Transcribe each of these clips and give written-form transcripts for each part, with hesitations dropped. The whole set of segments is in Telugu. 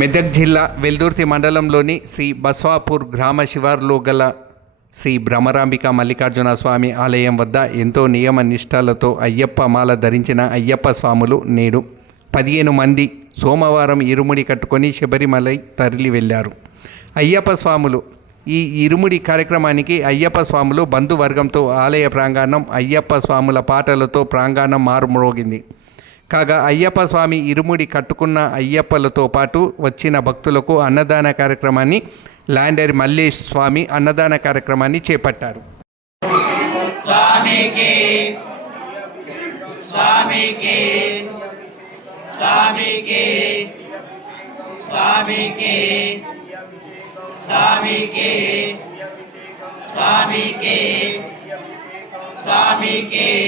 మెదక్ జిల్లా వెల్దుర్తి మండలంలోని శ్రీ బస్వాపూర్ గ్రామ శివారులో గల శ్రీ భ్రమరాంబిక మల్లికార్జున స్వామి ఆలయం వద్ద ఎంతో నియమ నిష్ఠలతో అయ్యప్ప మాల ధరించిన అయ్యప్ప స్వాములు నేడు 15 మంది సోమవారం ఇరుముడి కట్టుకొని శబరిమలై తరలి వెళ్ళారు. అయ్యప్ప స్వాములు ఈ ఇరుముడి కార్యక్రమానికి అయ్యప్ప స్వాములు బంధువర్గంతో ఆలయ ప్రాంగణం అయ్యప్ప స్వాముల పాటలతో ప్రాంగణం మారుమ్రోగింది. కాగా అయ్యప్ప స్వామి ఇరుముడి కట్టుకున్న అయ్యప్పలతో పాటు వచ్చిన భక్తులకు అన్నదాన కార్యక్రమాన్ని ల్యాండర్ మల్లేష్ స్వామి అన్నదాన కార్యక్రమాన్ని చేపట్టారు. स्वामी के स्वामी के स्वामी के स्वामी के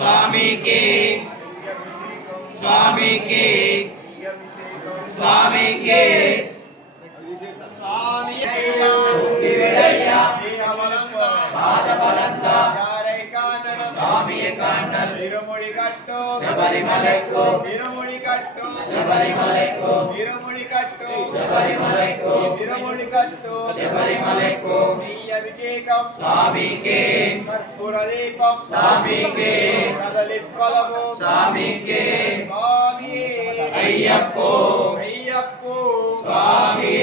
स्वामी के स्वामी के स्वामी विड़य्या पाद बलंदा स्वामी कांडल इरुमुडी कट्टो शबरिमलैको इरुमुडी कट्टो शबरिमलैको इरुमुडी कट्टो शबरिमलैको इरुमुडी कट्टो शबरिमलैको नीय अभिषेकम स्वामी के कर्पूर दीपम स्वामी के कदलित्वलमु स्वामी के स्वामी अय्यप्पो अय्यप्पो स्वामी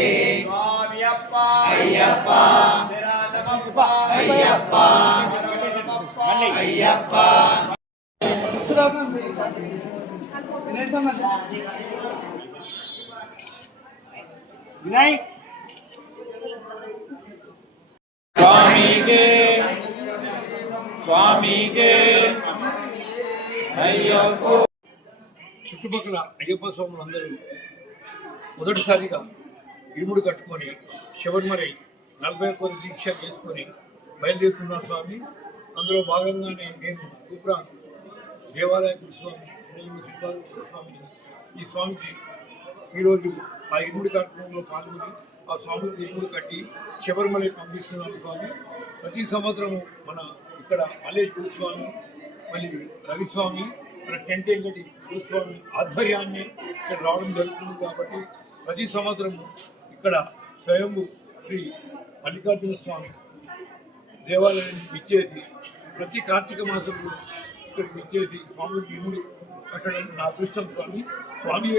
स्वामीयप्प अय्यप्प शरणमप्प अय्यप्प अय्यप्प विनायक स्वामी के అయ్యప్ప చుట్టుపక్కల అయ్యప్ప స్వాములందరూ మొదటిసారిగా ఇరుముడు కట్టుకొని శబరిమలై 41 దీక్ష చేసుకొని బయలుదేరుతున్నారు స్వామి. అందులో భాగంగానే నేను కుప్రా దేవాలయ గురుస్వామి స్వామిని ఈ స్వామికి ఈరోజు ఆ ఇరుముడి కార్యక్రమంలో పాల్గొని ఆ స్వామికి ఇరుముడు కట్టి శబరిమలై పంపిస్తున్నారు స్వామి. ప్రతి సంవత్సరము మన ఇక్కడ మల్లేష్ గురుస్వామి మళ్ళీ రవిస్వామి మన టెంట్ వెంకటి గురుస్వామి ఆధ్వర్యాన్ని ఇక్కడ రావడం జరుగుతుంది. కాబట్టి ప్రతి సంవత్సరము ఇక్కడ స్వయంభు శ్రీ మల్లికార్జున స్వామి దేవాలయాన్ని విచ్చేసి ప్రతి కార్తీక మాసంలో ఇక్కడికి విచ్చేసి స్వామికి ఇరుముడు కట్టడం నా అదృష్టం స్వామి. స్వామి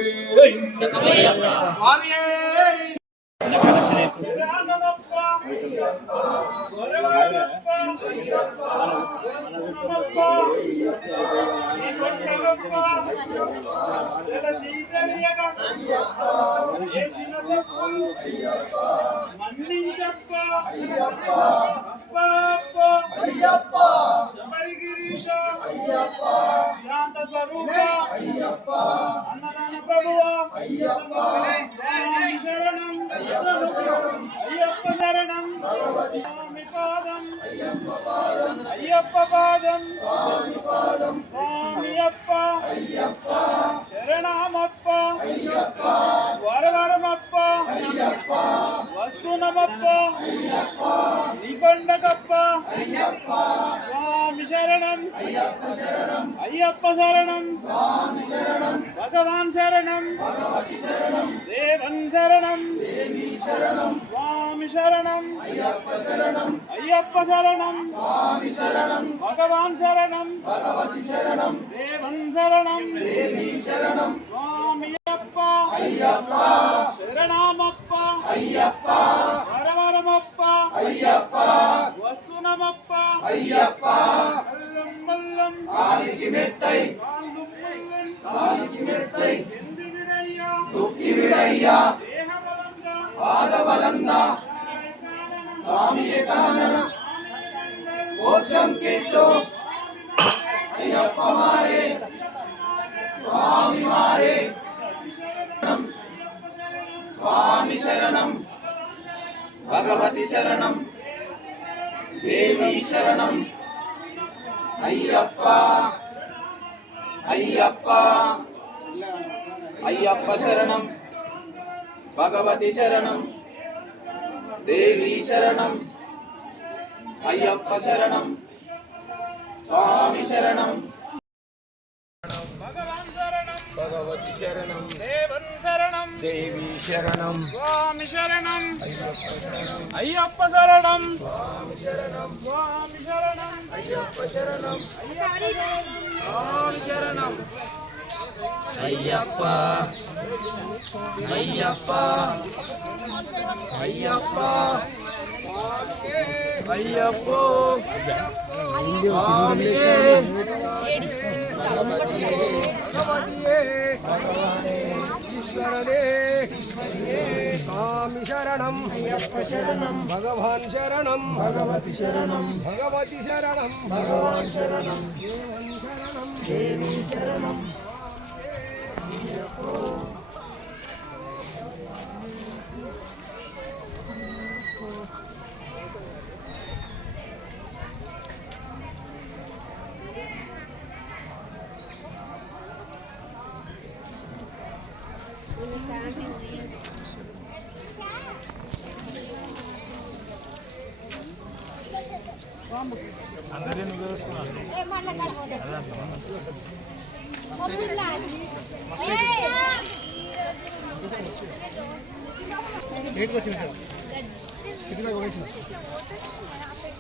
శాంత స్వరూప అన్నదాన ప్రభువ శరణం అయ్యప్ప శరణం స్వామి పాదం అయ్యప్ప పాదం స్వామియప్ప శరణమప్ప వరవరమప్ప వస్తునమప్ప నిబండకప్ప స్వామి శరణం అయ్యప్ప శరణం భగవాన్ శరణం దేవన్ శరణం స్వామి శరణం అయ్యప్ప శరణం భగవాన్ శరణం దేవన్ శరణం స్వామియప్ప శరణమప్ప వరవరమప్ప వసునమప్ప మల్లం కాలికి మెత్తై విడయ్యా పాదబలంగా స్వామియే కానన మోక్షం కిట్టు అయ్యప్ప మారే స్వామి మారే స్వామి శరణం భగవతి శరణం దేవి శరణం అయ్యప్ప అయ్యప్ప అయ్యప్ప శరణం భగవతి శరణం దేవి శరణం అయ్యప్ప శరణం స్వామి శరణం భగవాన్ శరణం భగవతి శరణం దేవన్ శరణం దేవి శరణం స్వామి శరణం అయ్యప్ప శరణం స్వామి శరణం అయ్యప్ప శరణం స్వామి శరణం అయ్యప్ప అయ్యప్ప అయ్యప్ప అయ్యప్పో స్వామియే భగవతియే భగవానే ఈశ్వరనే స్వామి శరణం అయ్యప్ప శరణం భగవాన్ శరణం భగవతి శరణం భగవతి శరణం భగవాన్ శరణం దేవన్ శరణం దేవి శరణం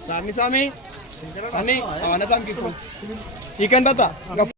Sani Sami, Sani, awan na Sami kifo. Ikan tata.